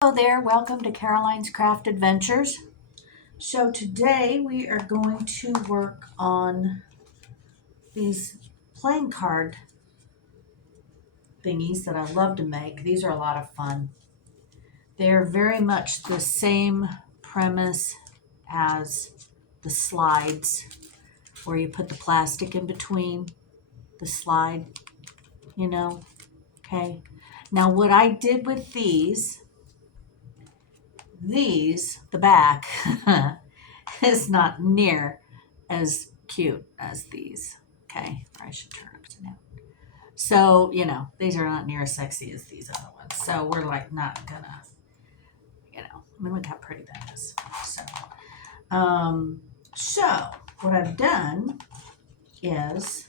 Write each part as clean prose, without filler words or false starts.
Hello there, welcome to Caroline's Craft Adventures. So today we are going to work on these playing card thingies that I love to make. These are a lot of fun. They're very much the same premise as the slides, where you put the plastic in between the slide, okay? Now what I did with the back, is not near as cute as these. Okay, or I should turn upside down. So, these are not near as sexy as these other ones. So we're like not gonna, I mean, look how pretty that is. So what I've done is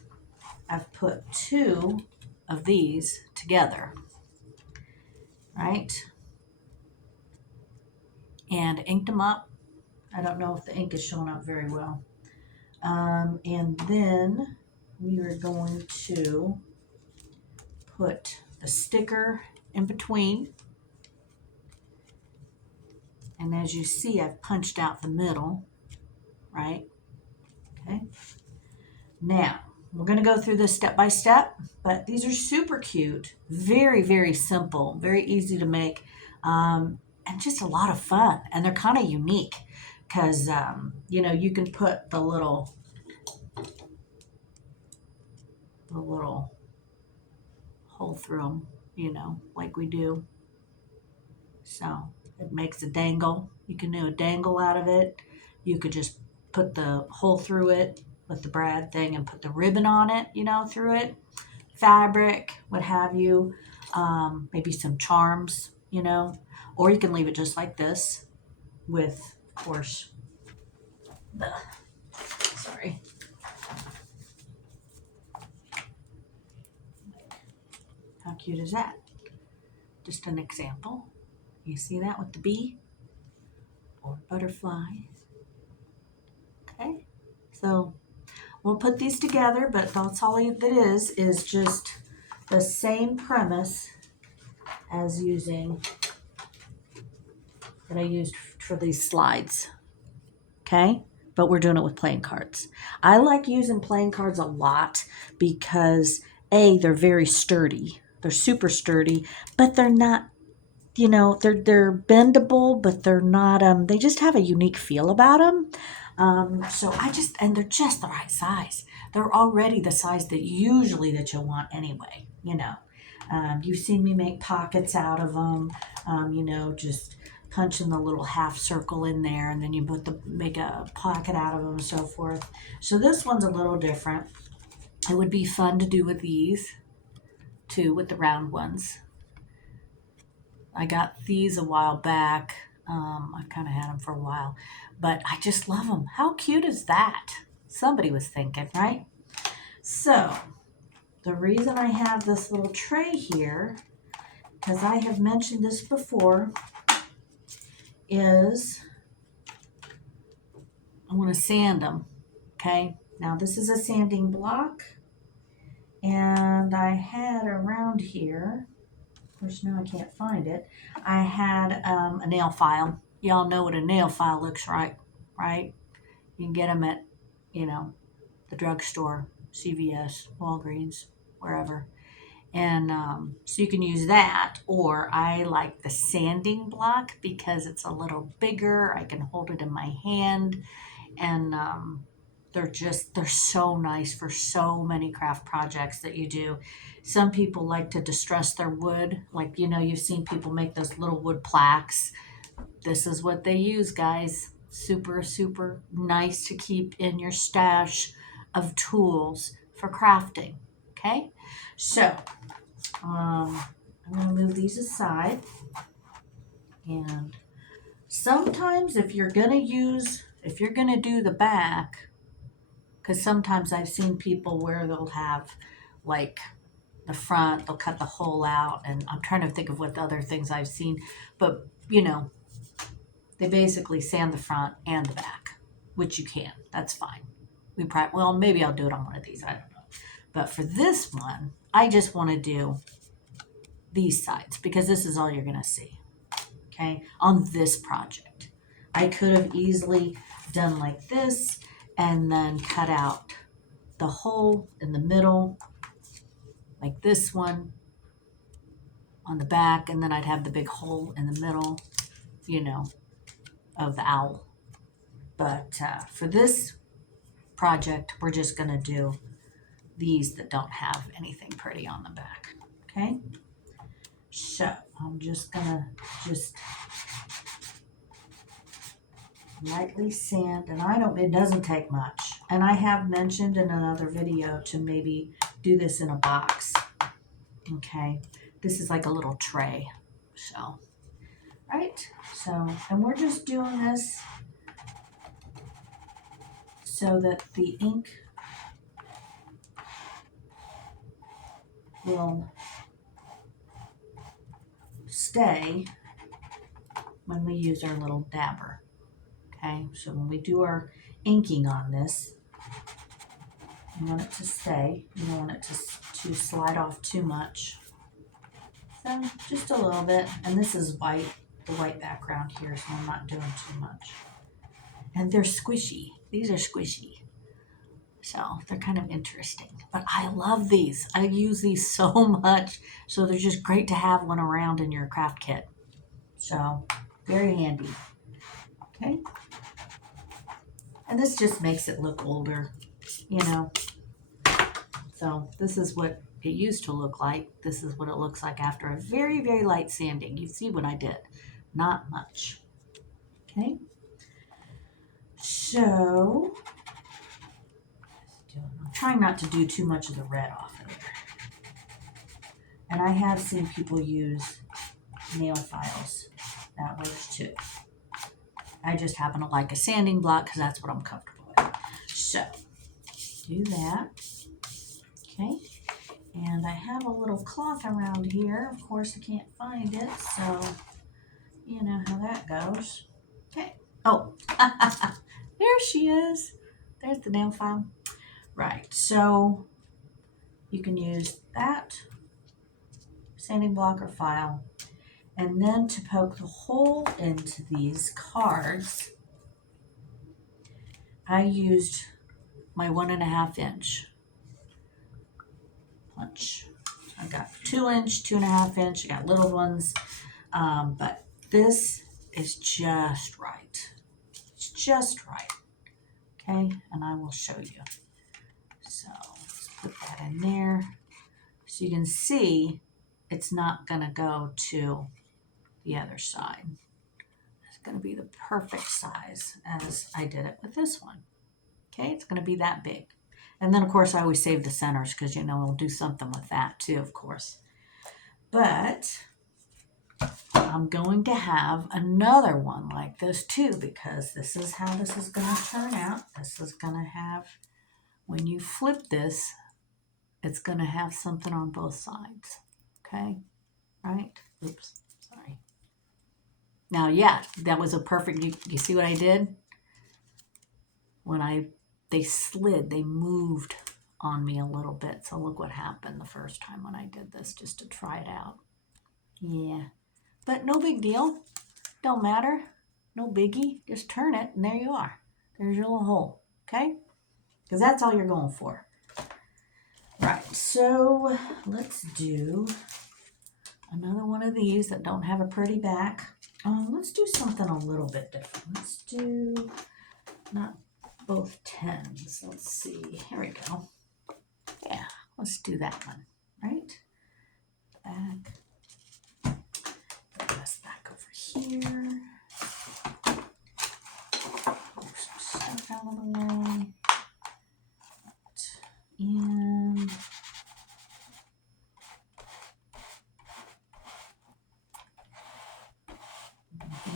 I've put two of these together, right? And inked them up. I don't know if the ink is showing up very well. And then we are going to put the sticker in between. And as you see, I've punched out the middle, right? Okay. Now, we're going to go through this step by step, but these are super cute, very, very simple, very easy to make, and just a lot of fun. And they're kind of unique because, you can put the little hole through them, like we do. So it makes a dangle. You can do a dangle out of it. You could just put the hole through it with the brad thing and put the ribbon on it, through it. Fabric, what have you. Maybe some charms, Or you can leave it just like this with, of course, sorry. How cute is that? Just an example. You see that with the bee or butterfly? Okay, so we'll put these together, but that's all that is just the same premise as that I used for these slides. Okay, but we're doing it with playing cards. I like using playing cards a lot because they're very sturdy. They're super sturdy, but they're not, they're bendable, but they're not, they just have a unique feel about them. And they're just the right size. They're already the size that you'll want anyway, You've seen me make pockets out of them, just punching the little half circle in there, and then you make a pocket out of them and so forth. So this one's a little different. It would be fun to do with these too, with the round ones. I got these a while back. I've kind of had them for a while, but I just love them. How cute is that? Somebody was thinking, right? So the reason I have this little tray here, because I have mentioned this before, is I want to sand them. Okay. Now this is a sanding block, and I had around here, which now I can't find it, I had a nail file. Y'all know what a nail file looks like, right? You can get them at, the drugstore, CVS, Walgreens, wherever. And so you can use that, or I like the sanding block because it's a little bigger. I can hold it in my hand, and they're so nice for so many craft projects that you do. Some people like to distress their wood, like you've seen people make those little wood plaques. This is what they use, guys. Super, super nice to keep in your stash of tools for crafting. Okay, so I'm going to move these aside. And sometimes if you're going to do the back, because sometimes I've seen people where they'll have like the front, they'll cut the hole out, and I'm trying to think of what the other things I've seen, but they basically sand the front and the back, which you can. That's fine. Maybe I'll do it on one of these. I don't know. But for this one, I just want to do these sides because this is all you're going to see. okay, on this project. I could have easily done like this and then cut out the hole in the middle, like this one on the back, and then I'd have the big hole in the middle, you know, of the owl. But for this project, we're just going to do these that don't have anything pretty on the back, okay? So I'm just going to lightly sand, and it doesn't take much. And I have mentioned in another video to maybe do this in a box, okay? This is like a little tray, so, right? So, and we're just doing this so that the ink will stay when we use our little dabber, okay? So when we do our inking on this, you want it to stay. You don't want it to slide off too much. So just a little bit. And this is white, the white background here, so I'm not doing too much. And they're squishy. These are squishy. So they're kind of interesting. But I love these. I use these so much. So they're just great to have one around in your craft kit. So very handy. Okay. And this just makes it look older, you know. So this is what it used to look like. This is what it looks like after a very, very light sanding. You see what I did. Not much. Okay. So I'm trying not to do too much of the red off of there. And I have seen people use nail files. That works too. I just happen to like a sanding block because that's what I'm comfortable with. So do that. Okay. And I have a little cloth around here. Of course, I can't find it, so you know how that goes. Okay. Oh, there she is. There's the nail file. Right. So you can use that sanding block or file. And then to poke the hole into these cards, I used my 1.5 inch punch. I got 2 inch, 2.5 inch. I got little ones, but this is just right. It's just right. Okay, and I will show you. So let's put that in there. So you can see it's not going to go to the other side. It's going to be the perfect size as I did it with this one. Okay, it's going to be that big. And then, of course, I always save the centers because, you know, we'll do something with that too, of course. But I'm going to have another one like this too because this is how this is going to turn out. This is going to have, when you flip this, it's going to have something on both sides. Okay, right? Oops, sorry. Now, yeah, that was a perfect, you see what I did? When they slid, they moved on me a little bit. So look what happened the first time when I did this, just to try it out. Yeah, but no big deal. Don't matter. No biggie. Just turn it and there you are. There's your little hole, okay? Because that's all you're going for. Right, so let's do another one of these that don't have a pretty back. Let's do something a little bit different. Let's do not both 10s. Let's see. Here we go. Yeah, let's do that one, right? Back. Put this back over here. Move some stuff out of the way. And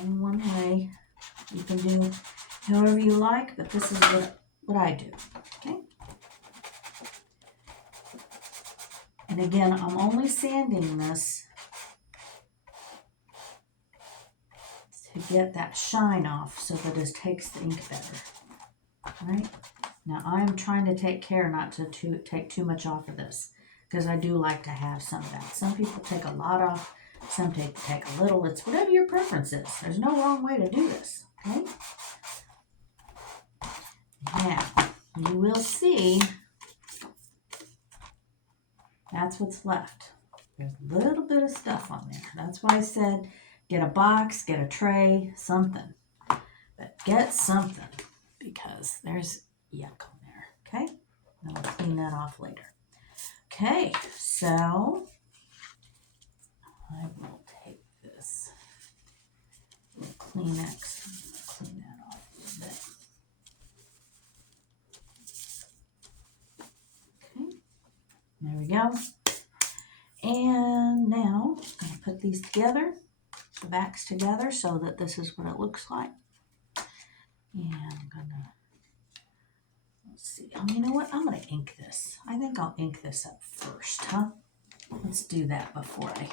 in one way, you can do however you like, but this is what I do, okay? And again, I'm only sanding this to get that shine off so that it takes the ink better, right? Now I'm trying to take care not to take too much off of this because I do like to have some of that. Some people take a lot off. Some take a little. It's whatever your preference is. There's no wrong way to do this. Okay. Now, you will see that's what's left. There's a little bit of stuff on there. That's why I said get a box, get a tray, something. But get something because there's yuck on there. Okay. And I'll clean that off later. Okay, so I will take this little Kleenex and clean that off a little bit. Okay, there we go. And now I'm going to put these together, the backs together, so that this is what it looks like. And I'm going to, let's see, you know what? I'm going to ink this. I think I'll ink this up first, huh? Let's do that before I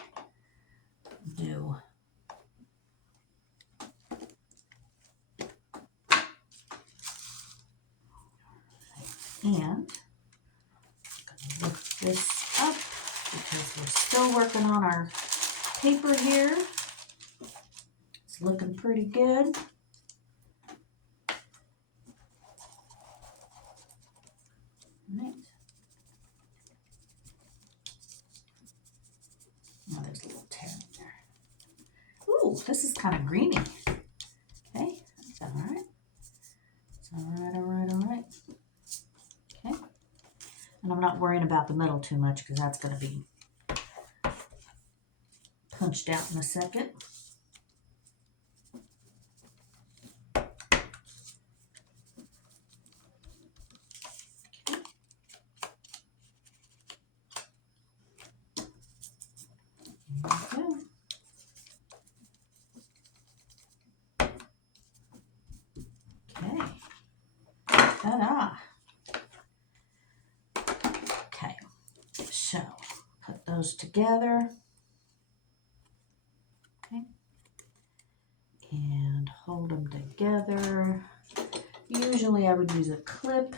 do. And I'm going to lift this up because we're still working on our paper here. It's looking pretty good. Right. Oh, there's a little tear in there. Ooh, this is kind of greeny. Okay, that's all right. It's all right, all right, all right. Okay. And I'm not worrying about the middle too much because that's going to be punched out in a second. Okay. Ta-da. Okay, so put those together. Okay. And hold them together. Usually I would use a clip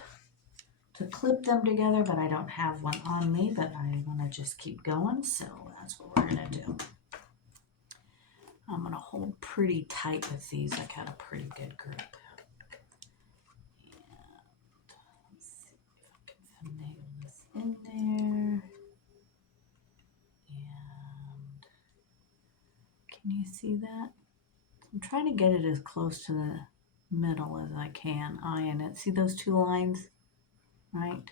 to clip them together, but I don't have one on me, but I want to just keep going, so that's what we're going to do. I'm going to hold pretty tight with these. I got a pretty good grip. And let's see if I can finagle this in there. And can you see that? I'm trying to get it as close to the middle as I can. Iron it. See those two lines? Right?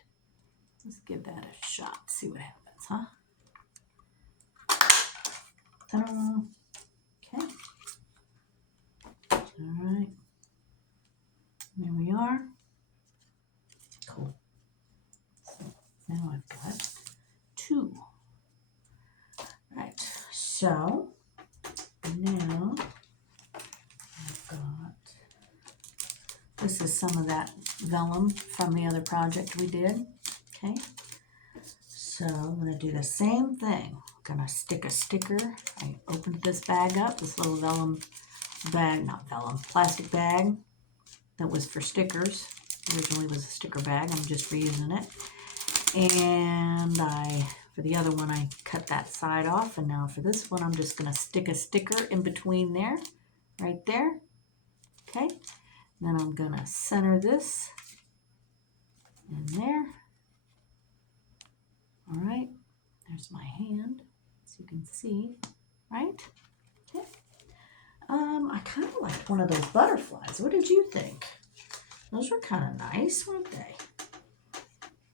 Let's give that a shot. See what happens, huh? Ta-da! Okay. All right. There we are. Cool. So now I've got two. Right. So now I've got, this is some of that vellum from the other project we did. Okay. So I'm going to do the same thing. I'm going to stick a sticker. I opened this bag up, this little vellum bag, not vellum, plastic bag that was for stickers. Originally was a sticker bag. I'm just reusing it. And for the other one, I cut that side off. And now for this one, I'm just going to stick a sticker in between there, right there. Okay. Then I'm going to center this in there. All right. There's my hand, as you can see, right? Okay. I kind of liked one of those butterflies. What did you think? Those were kind of nice, weren't they?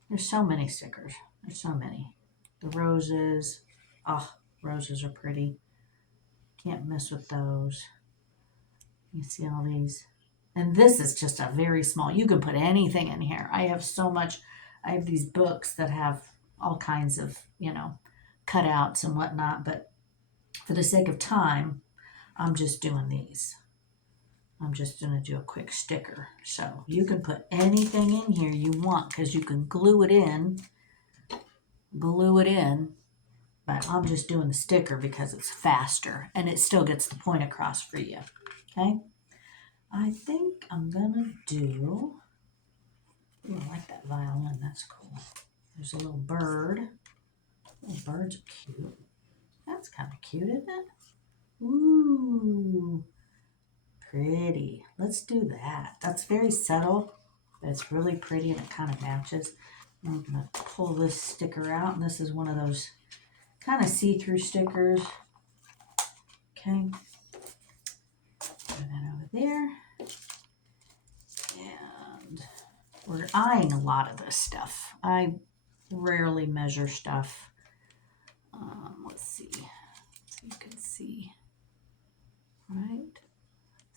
There's so many stickers. There's so many. The roses. Oh, roses are pretty. Can't mess with those. You see all these? And this is just a very small. You can put anything in here. I have so much. I have these books that have all kinds of, cutouts and whatnot. But for the sake of time, I'm just doing these. I'm just going to do a quick sticker. So you can put anything in here you want because you can glue it in. But I'm just doing the sticker because it's faster and it still gets the point across for you. Okay. I think I'm going to do, I like that violin. That's cool. There's a little bird. Little birds are cute. That's kind of cute, isn't it? Ooh, pretty. Let's do that. That's very subtle, but it's really pretty and it kind of matches. I'm gonna pull this sticker out, and this is one of those kind of see-through stickers. Okay, put that over there. And we're eyeing a lot of this stuff. I rarely measure stuff. Let's see, so you can see, right?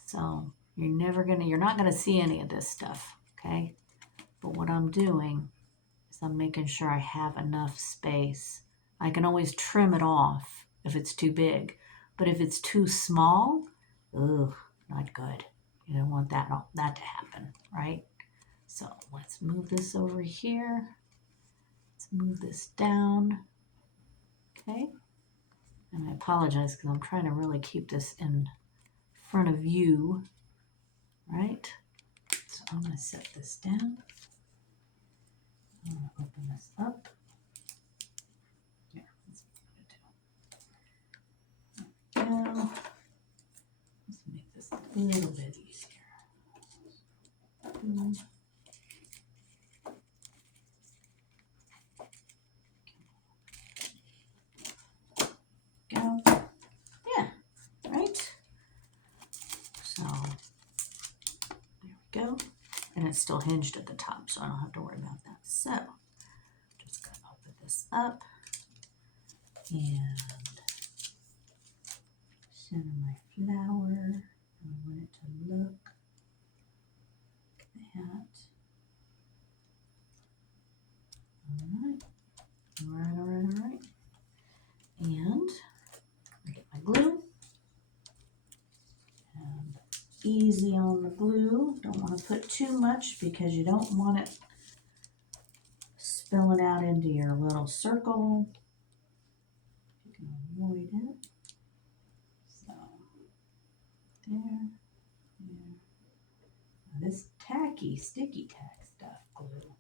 So you're not gonna see any of this stuff, okay? But what I'm doing is I'm making sure I have enough space. I can always trim it off if it's too big, but if it's too small, ugh, not good. You don't want that to happen, right? So let's move this over here. Let's move this down. Okay. And I apologize because I'm trying to really keep this in front of you, right? So I'm going to set this down. I'm going to open this up. Yeah, that's what I'm going to do. Now, let's make this a little bit easier. Go. Yeah, right? So, there we go. And it's still hinged at the top, so I don't have to worry about that. So, just going to open this up and center my flower. I want it to look like that. All right. And I get my glue. And easy on the glue. Don't want to put too much because you don't want it spilling out into your little circle. You can avoid it. So, there. Now this tacky, sticky tack stuff, glue.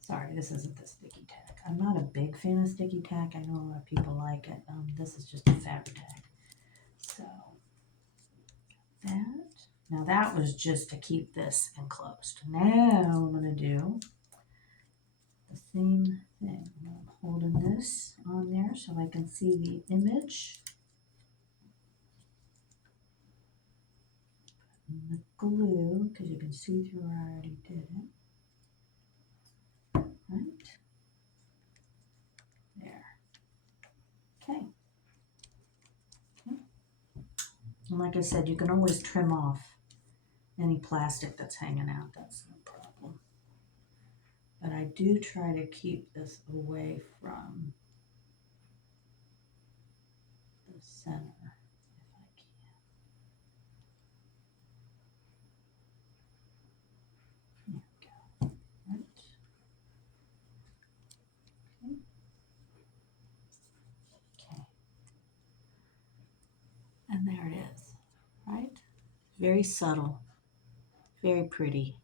Sorry, this isn't the sticky tack. I'm not a big fan of sticky tack. I know a lot of people like it. This is just a fabric tack. So, that. Now that was just to keep this enclosed. Now I'm going to do the same thing. I'm holding this on there so I can see the image. And the glue, because you can see through where I already did it. Right? There. Okay. And like I said, you can always trim off any plastic that's hanging out. That's no problem. But I do try to keep this away from the center if I can. There we go. Right. Okay. Okay. And there it is. Right? Very subtle. Very pretty.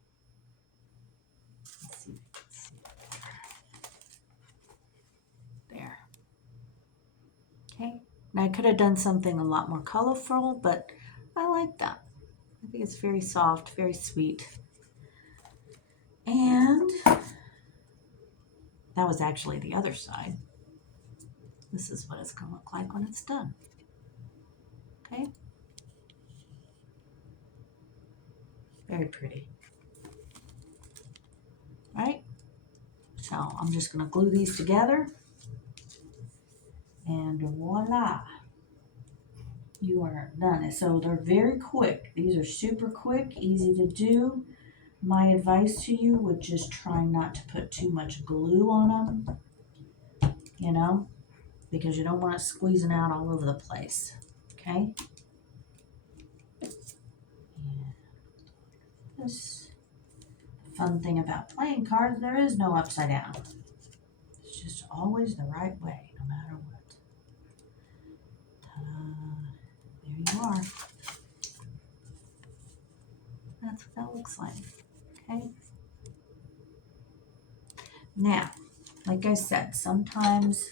Let's see if you can see it there. Okay. Now I could have done something a lot more colorful, but I like that. I think it's very soft, very sweet. And that was actually the other side. This is what it's going to look like when it's done. Okay. Very pretty. Right? So I'm just going to glue these together. And voila. You are done. So they're very quick. These are super quick, easy to do. My advice to you would just try not to put too much glue on them, you know, because you don't want it squeezing out all over the place. Okay? And this fun thing about playing cards, there is no upside down. It's just always the right way, no matter what. There you are. That's what that looks like. Okay. Now, like I said, sometimes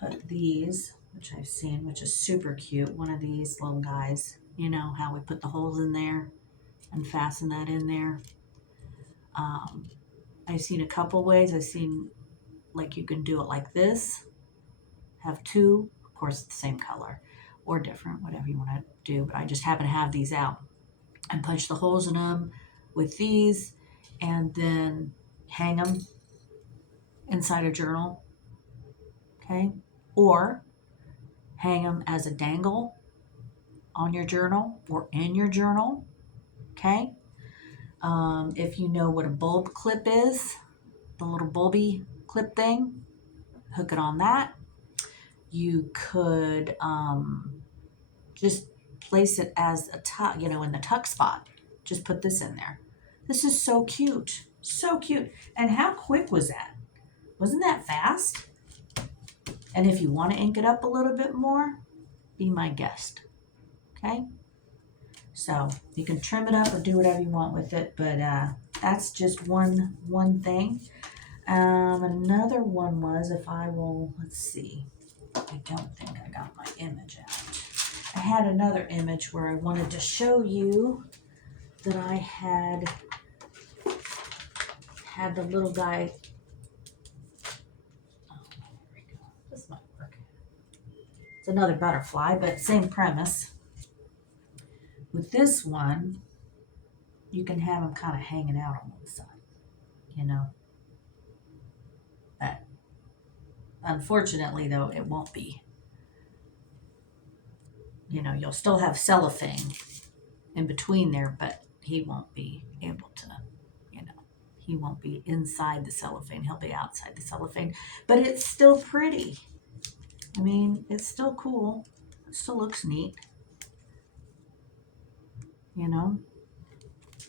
put these, which I've seen, which is super cute. One of these little guys, you know how we put the holes in there and fasten that in there. I've seen a couple ways. I've seen like you can do it like this, have two, of course, the same color or different, whatever you want to do. But I just happen to have these out and punch the holes in them with these and then hang them inside a journal, okay? Or hang them as a dangle on your journal or in your journal, okay? If you know what a bulb clip is, the little bulby clip thing, hook it on that. You could just place it as a tuck, in the tuck spot. Just put this in there. This is so cute. So cute. And how quick was that? Wasn't that fast? And if you want to ink it up a little bit more, be my guest. Okay? So you can trim it up or do whatever you want with it, but that's just one thing. Another one was, let's see. I don't think I got my image out. I had another image where I wanted to show you that I had the little guy. Oh, there we go. This might work. It's another butterfly, but same premise. With this one, you can have them kind of hanging out on one side, But unfortunately, though, it won't be. You'll still have cellophane in between there, but he won't be able to, he won't be inside the cellophane. He'll be outside the cellophane. But it's still pretty. I mean, it's still cool. It still looks neat.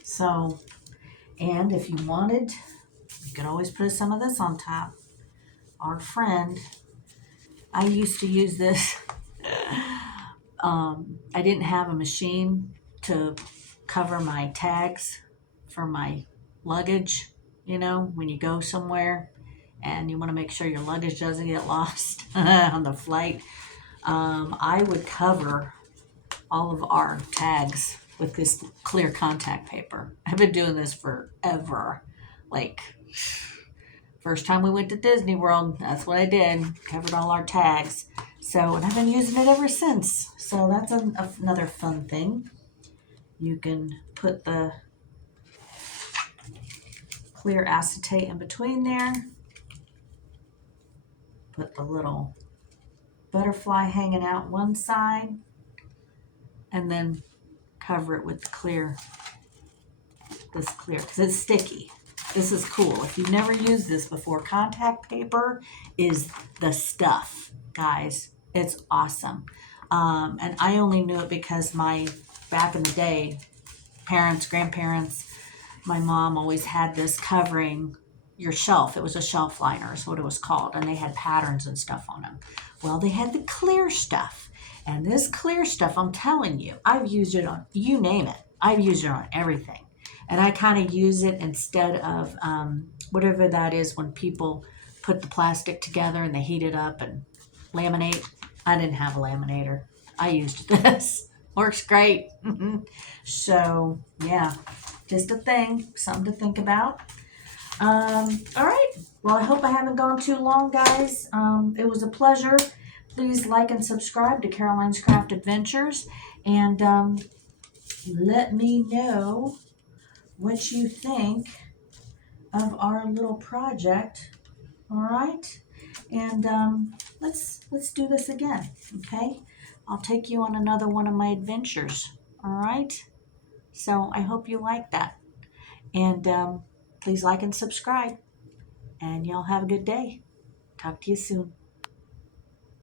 So, and if you wanted, you could always put some of this on top. Our friend, I used to use this. I didn't have a machine to cover my tags for my luggage, when you go somewhere and you want to make sure your luggage doesn't get lost on the flight. I would cover all of our tags with this clear contact paper. I've been doing this forever. Like, first time we went to Disney World, that's what I did. Covered all our tags. So, and I've been using it ever since. So that's another fun thing. You can put the clear acetate in between there. Put the little butterfly hanging out one side. And then cover it with this clear, because it's sticky. This is cool. If you've never used this before, contact paper is the stuff, guys. It's awesome. And I only knew it because back in the day, parents, grandparents, my mom always had this covering your shelf. It was a shelf liner is what it was called. And they had patterns and stuff on them. Well, they had the clear stuff. And this clear stuff, I'm telling you, I've used it on, you name it. I've used it on everything. And I kind of use it instead of whatever that is when people put the plastic together and they heat it up and laminate. I didn't have a laminator. I used this. Works great. So, yeah, just a thing, something to think about. All right. Well, I hope I haven't gone too long, guys. It was a pleasure. Please like and subscribe to Caroline's Craft Adventures. And let me know what you think of our little project. All right. And let's do this again. Okay. I'll take you on another one of my adventures. All right. So I hope you like that. And please like and subscribe. And y'all have a good day. Talk to you soon.